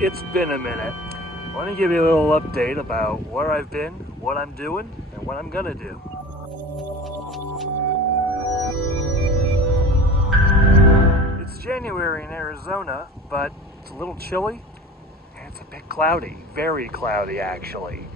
It's been a minute. I want to give you a little update about where I've been, what I'm doing, and what I'm gonna do. It's January in Arizona, but it's a little chilly and it's a bit cloudy, very cloudy actually.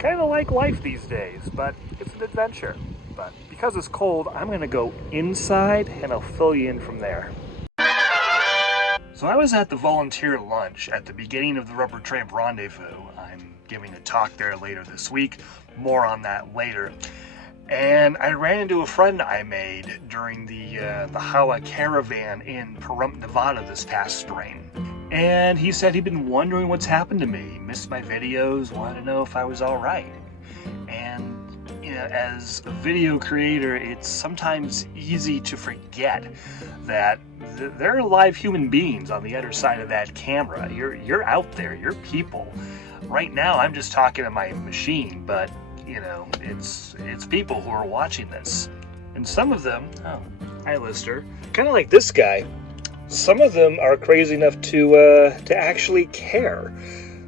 Kind of like life these days, but it's an adventure. But because it's cold, I'm gonna go inside and I'll fill you in from there. So I was at the volunteer lunch at the beginning of the Rubber Tramp Rendezvous. I'm giving a talk there later this week. More on that later. And I ran into a friend I made during the Idaho caravan in Pahrump, Nevada this past spring. And he said he'd been wondering what's happened to me. He missed my videos, wanted to know if I was all right. And you know, as a video creator, it's sometimes easy to forget that there are live human beings on the other side of that camera. You're out there, you're people. Right now, I'm just talking to my machine, but you know, it's people who are watching this. And some of them, oh, hi Lister, kind of like this guy. Some of them are crazy enough to actually care.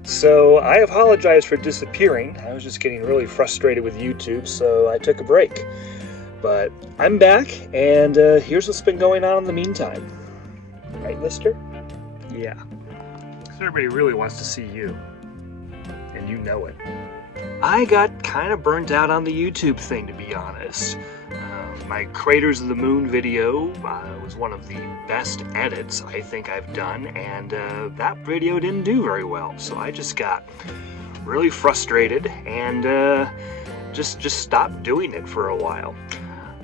So I apologize for disappearing. I was just getting really frustrated with YouTube, so I took a break. But I'm back, and here's what's been going on in the meantime. Right, Lister? Yeah. So everybody really wants to see you. And you know it. I got kind of burnt out on the YouTube thing, to be honest. My Craters of the Moon video was one of the best edits I think I've done, and that video didn't do very well. So I just got really frustrated and just stopped doing it for a while.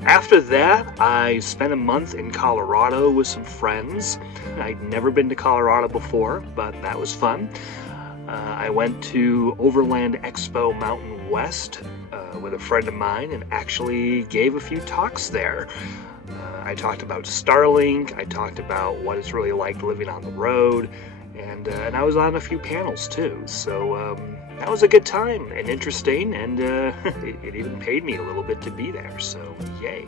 After that, I spent a month in Colorado with some friends. I'd never been to Colorado before, but that was fun. I went to Overland Expo Mountain West with a friend of mine and actually gave a few talks there. I talked about Starlink, I talked about what it's really like living on the road, and I was on a few panels too. So that was a good time and interesting, and it even paid me a little bit to be there, so yay.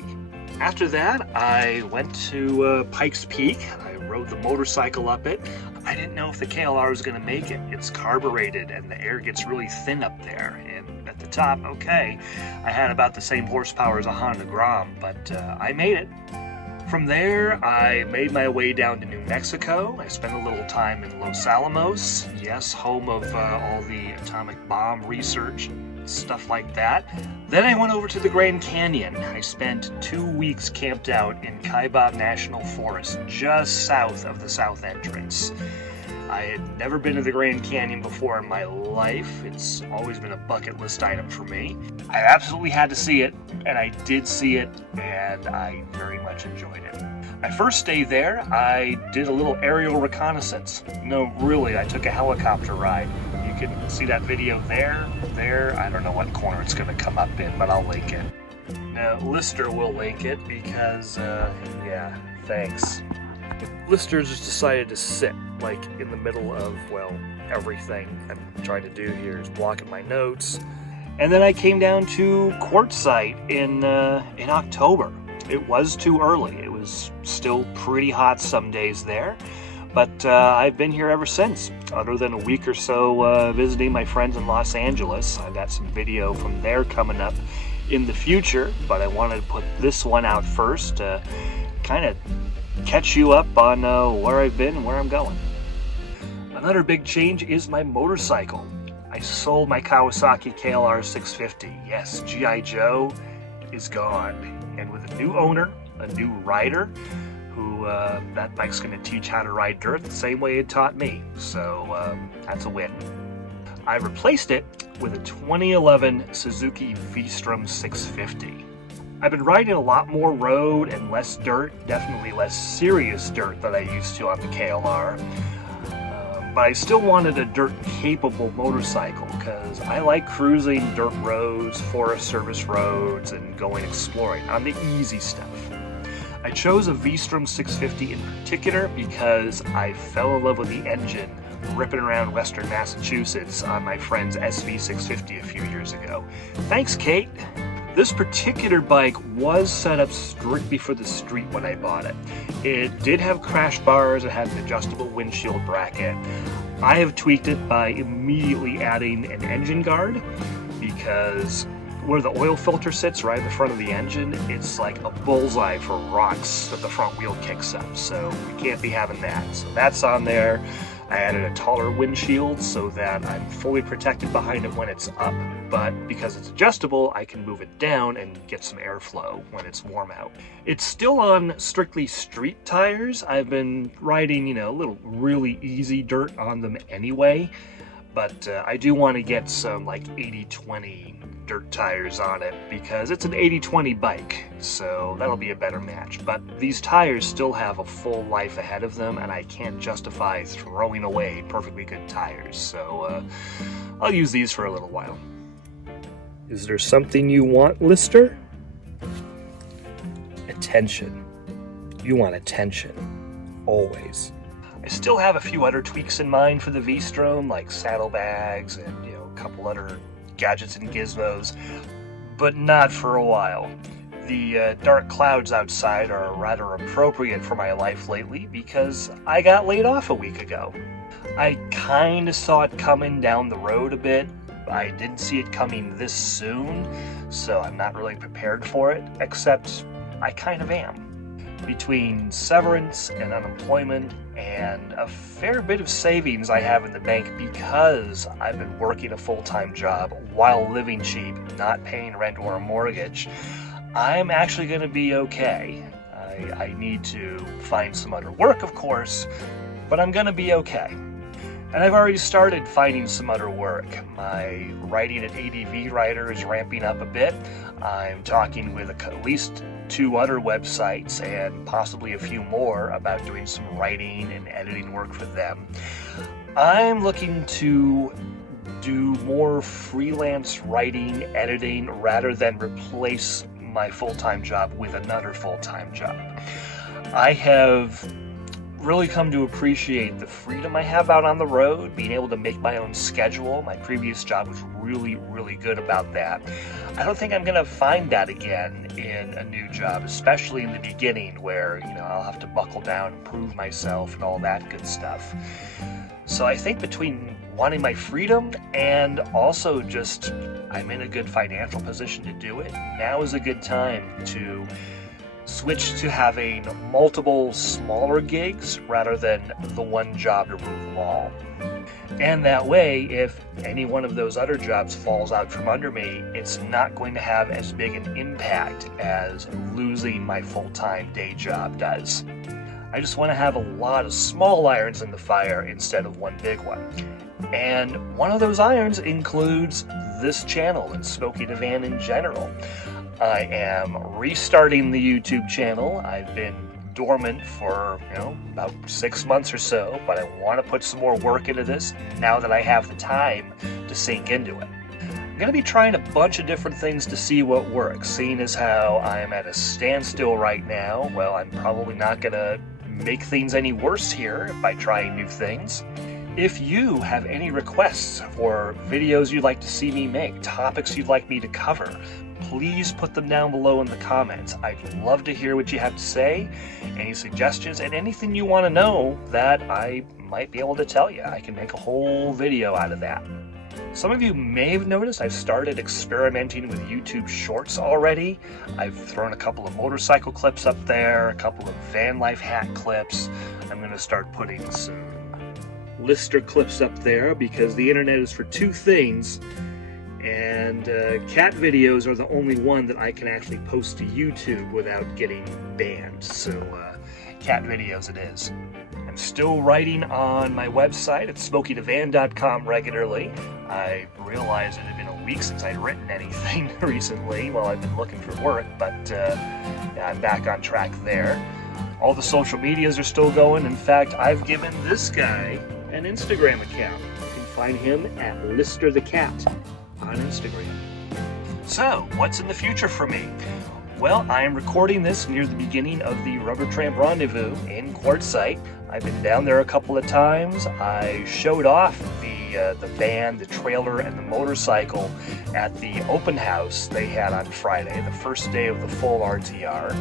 After that, I went to Pikes Peak. I rode the motorcycle up it. I didn't know if the KLR was going to make it. It's carbureted and the air gets really thin up there. And at the top, okay, I had about the same horsepower as a Honda Grom, but I made it. From there, I made my way down to New Mexico. I spent a little time in Los Alamos, yes, home of all the atomic bomb research, stuff like that. Then I went over to the Grand Canyon. I spent 2 weeks camped out in Kaibab National Forest, just south of the south entrance. I had never been to the Grand Canyon before in my life. It's always been a bucket list item for me. I absolutely had to see it, and I did see it, and I very much enjoyed it. My first day there, I did a little aerial reconnaissance. No, really, I took a helicopter ride. You can see that video there, I don't know what corner it's going to come up in, but I'll link it. Now, Lister will link it because, yeah, thanks. Lister just decided to sit, like, in the middle of, well, everything I'm trying to do here is blocking my notes. And then I came down to Quartzsite in October. It was too early. It was still pretty hot some days there. But I've been here ever since, other than a week or so visiting my friends in Los Angeles. I've got some video from there coming up in the future, but I wanted to put this one out first to kind of catch you up on where I've been and where I'm going. Another big change is my motorcycle. I sold my Kawasaki KLR650. Yes, G.I. Joe is gone. And with a new owner, a new rider, who that bike's going to teach how to ride dirt the same way it taught me. So that's a win. I replaced it with a 2011 Suzuki V-Strom 650. I've been riding a lot more road and less dirt, definitely less serious dirt than I used to on the KLR. But I still wanted a dirt-capable motorcycle because I like cruising dirt roads, Forest Service roads, and going exploring on the easy stuff. I chose a V-Strom 650 in particular because I fell in love with the engine ripping around western Massachusetts on my friend's SV650 a few years ago. Thanks, Kate! This particular bike was set up strictly for the street when I bought it. It did have crash bars, it had an adjustable windshield bracket, I have tweaked it by immediately adding an engine guard, because where the oil filter sits right in the front of the engine, it's like a bullseye for rocks that the front wheel kicks up, so we can't be having that. So that's on there. I added a taller windshield so that I'm fully protected behind it when it's up, but because it's adjustable, I can move it down and get some airflow when it's warm out. It's still on strictly street tires. I've been riding, a little really easy dirt on them anyway, but I do want to get some like 80/20 dirt tires on it because it's an 80/20 bike, so that'll be a better match. But these tires still have a full life ahead of them, and I can't justify throwing away perfectly good tires, so I'll use these for a little while. Is there something you want, Lister? Attention. You want attention. Always. I still have a few other tweaks in mind for the V-Strom, like saddlebags and a couple other gadgets and gizmos, but not for a while. The dark clouds outside are rather appropriate for my life lately because I got laid off a week ago. I kind of saw it coming down the road a bit. I didn't see it coming this soon, so I'm not really prepared for it, except I kind of am. Between severance and unemployment and a fair bit of savings I have in the bank because I've been working a full-time job while living cheap, not paying rent or a mortgage, I'm actually going to be okay. I need to find some other work, of course, but I'm going to be okay. And I've already started finding some other work. My writing at ADV Writer is ramping up a bit. I'm talking with at least 2 other websites and possibly a few more about doing some writing and editing work for them. I'm looking to do more freelance writing, editing, rather than replace my full-time job with another full-time job. I have really come to appreciate the freedom I have out on the road, being able to make my own schedule. My previous job was really, really good about that. I don't think I'm going to find that again in a new job, especially in the beginning where, I'll have to buckle down and prove myself and all that good stuff. So I think between wanting my freedom and also just I'm in a good financial position to do it, now is a good time to switch to having multiple smaller gigs rather than the one job to rule them all. And that way, if any one of those other jobs falls out from under me, it's not going to have as big an impact as losing my full-time day job does. I just want to have a lot of small irons in the fire instead of one big one. And one of those irons includes this channel and Smokey the Van in general. I am restarting the YouTube channel. I've been dormant for, about 6 months or so, but I want to put some more work into this now that I have the time to sink into it. I'm going to be trying a bunch of different things to see what works, seeing as how I am at a standstill right now. Well, I'm probably not going to make things any worse here by trying new things. If you have any requests for videos you'd like to see me make, topics you'd like me to cover, please put them down below in the comments. I'd love to hear what you have to say, any suggestions, and anything you want to know that I might be able to tell you. I can make a whole video out of that. Some of you may have noticed I've started experimenting with YouTube Shorts already. I've thrown a couple of motorcycle clips up there, a couple of van life hack clips. I'm going to start putting some Lister clips up there because the internet is for 2 things, and cat videos are the only one that I can actually post to YouTube without getting banned. So cat videos it is. I'm still writing on my website at smokeythevan.com regularly. I realized it had been a week since I'd written anything recently while I've been looking for work, but yeah, I'm back on track there. All the social medias are still going. In fact, I've given this guy an Instagram account. You can find him at Lister the Cat on Instagram. So, what's in the future for me? Well, I am recording this near the beginning of the Rubber Tramp Rendezvous in Quartzsite. I've been down there a couple of times. I showed off the van, the trailer, and the motorcycle at the open house they had on Friday, the first day of the full RTR.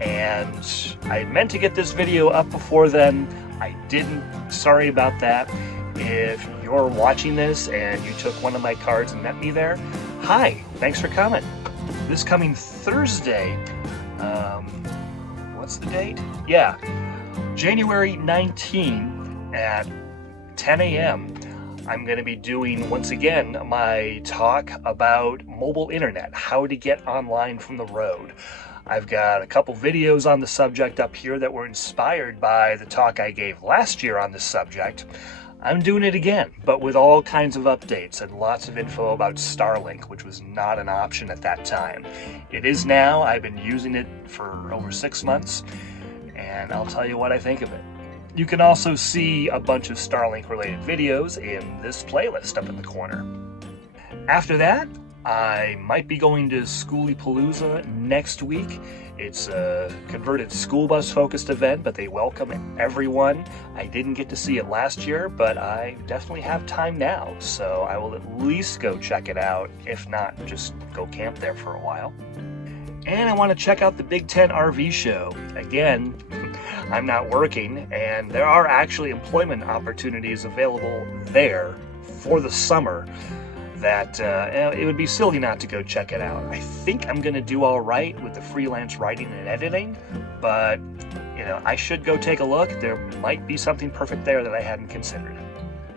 And I meant to get this video up before then. I didn't. Sorry about that. If you're watching this and you took one of my cards and met me there, hi, thanks for coming. This coming Thursday, what's the date? Yeah, January 19 at 10 a.m. I'm going to be doing, once again, my talk about mobile internet, how to get online from the road. I've got a couple videos on the subject up here that were inspired by the talk I gave last year on this subject. I'm doing it again, but with all kinds of updates and lots of info about Starlink, which was not an option at that time. It is now. I've been using it for over 6 months, and I'll tell you what I think of it. You can also see a bunch of Starlink related videos in this playlist up in the corner. After that, I might be going to Schoolypalooza next week. It's a converted school bus focused event, but they welcome everyone. I didn't get to see it last year, but I definitely have time now, so I will at least go check it out. If not, just go camp there for a while. And I want to check out the Big Ten RV show. Again, I'm not working, and there are actually employment opportunities available there for the summer that it would be silly not to go check it out. I think I'm going to do all right with the freelance writing and editing, but I should go take a look. There might be something perfect there that I hadn't considered.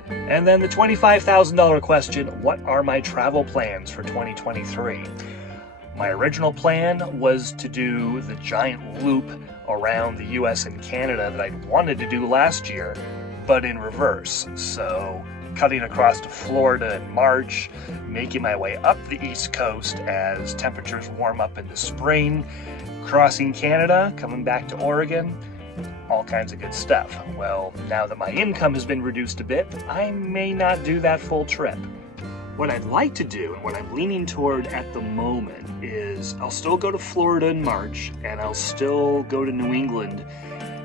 And then the $25,000 question, what are my travel plans for 2023? My original plan was to do the giant loop around the US and Canada that I'd wanted to do last year, but in reverse. So cutting across to Florida in March, making my way up the East Coast as temperatures warm up in the spring, crossing Canada, coming back to Oregon, all kinds of good stuff. Well, now that my income has been reduced a bit, I may not do that full trip. What I'd like to do, and what I'm leaning toward at the moment, is I'll still go to Florida in March, and I'll still go to New England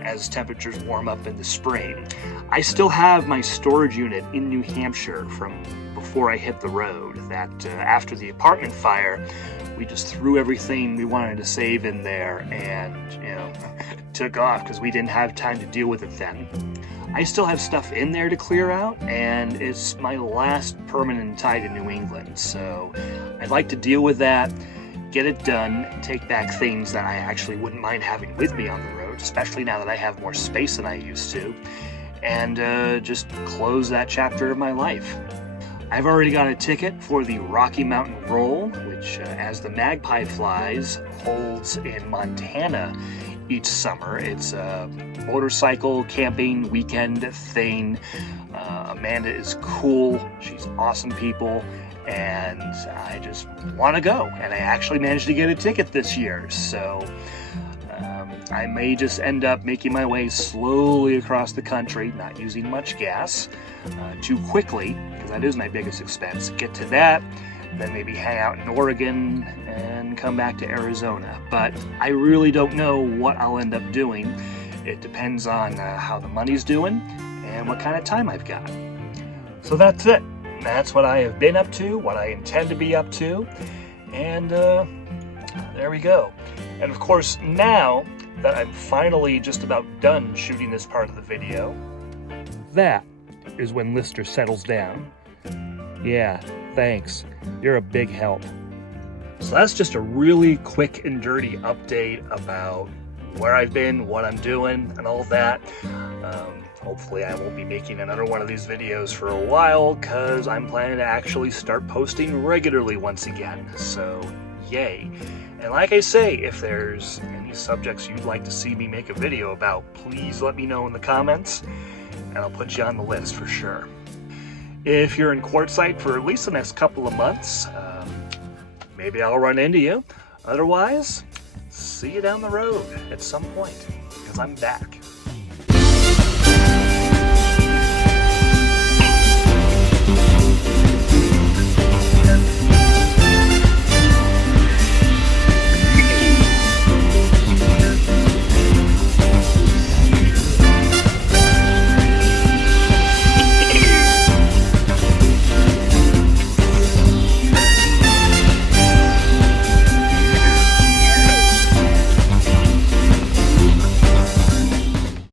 as temperatures warm up in the spring. I still have my storage unit in New Hampshire from before I hit the road. That after the apartment fire, we just threw everything we wanted to save in there and took off because we didn't have time to deal with it then. I still have stuff in there to clear out, and it's my last permanent tie to New England, so I'd like to deal with that, get it done, take back things that I actually wouldn't mind having with me on the road, especially now that I have more space than I used to, and just close that chapter of my life. I've already got a ticket for the Rocky Mountain Roll, which, as the Magpie flies, holds in Montana each summer. It's a motorcycle camping weekend thing. Amanda is cool. She's awesome people, and I just want to go. And I actually managed to get a ticket this year, so I may just end up making my way slowly across the country, not using much gas too quickly, because that is my biggest expense. Get to that, then maybe hang out in Oregon and come back to Arizona. But I really don't know what I'll end up doing. It depends on how the money's doing and what kind of time I've got. So that's it. That's what I have been up to, what I intend to be up to, and there we go. And of course, now that I'm finally just about done shooting this part of the video, that is when Lister settles down. Yeah, thanks. You're a big help. So that's just a really quick and dirty update about where I've been, what I'm doing, and all that. Hopefully I won't be making another one of these videos for a while, because I'm planning to actually start posting regularly once again. So, yay. And like I say, if there's any subjects you'd like to see me make a video about, please let me know in the comments, and I'll put you on the list for sure. If you're in Quartzsite for at least the next couple of months, maybe I'll run into you. Otherwise, see you down the road at some point, because I'm back.